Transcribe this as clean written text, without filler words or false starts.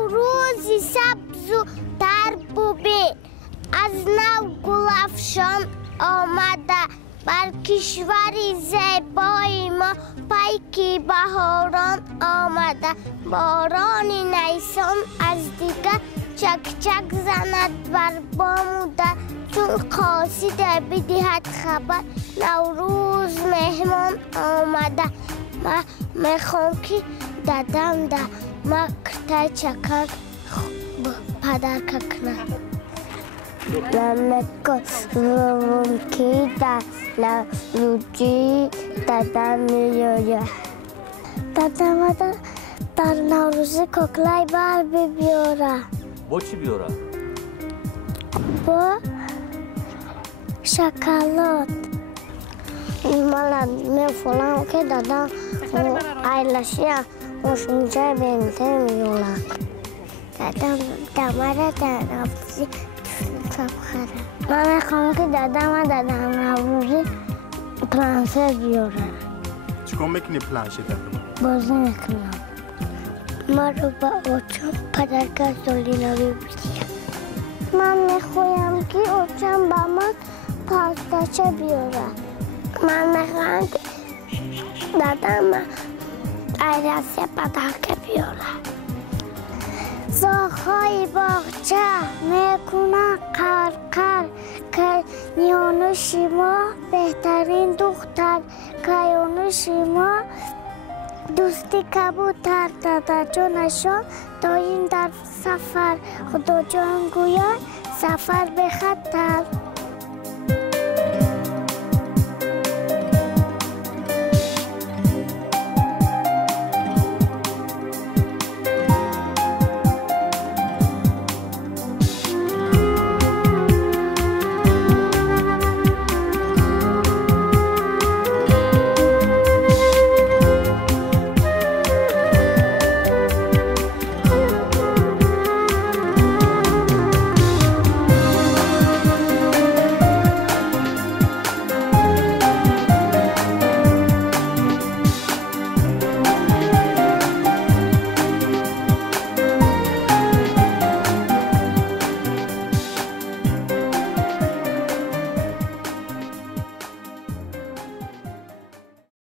نوروزی سبز و در ببین از نو گل افشان آمده بر کشوری زیبای ما پیکی بهاران آمده بارانی نیسان از دیگر چک چک زند بر باموده چون قاصد بدهد خبر نوروز مهمان آمده میخوام که دادم ده مکتای چکک پدر ککنه نمیکنم که در نوروزی دادم میاره دادم در نوروزی کوکلای بر بیاره با چی بیاره؟ با شکلات من فلان که دادم ایلاشی مشونجه بنده میاره دادم دماره در نوروزی من میخوام که دادم نوروزی پلانشه بیاره چیکار میکنی پلانشه دادم؟ بازی میکنم ما رو با اوچم پدرگاه زولیناوی بیدیم من میخوایم که اوچم با من پاستاچه بیاره من میخوایم که دادم ایراسی پدرگاه بیاره زاخای باغچه میکنه قرقر که نیانوش ما بهترین دختر که نیانوش ما دوستی کبوتر داده جانشان تا این در سفر خدا جان گوید سفر به خطر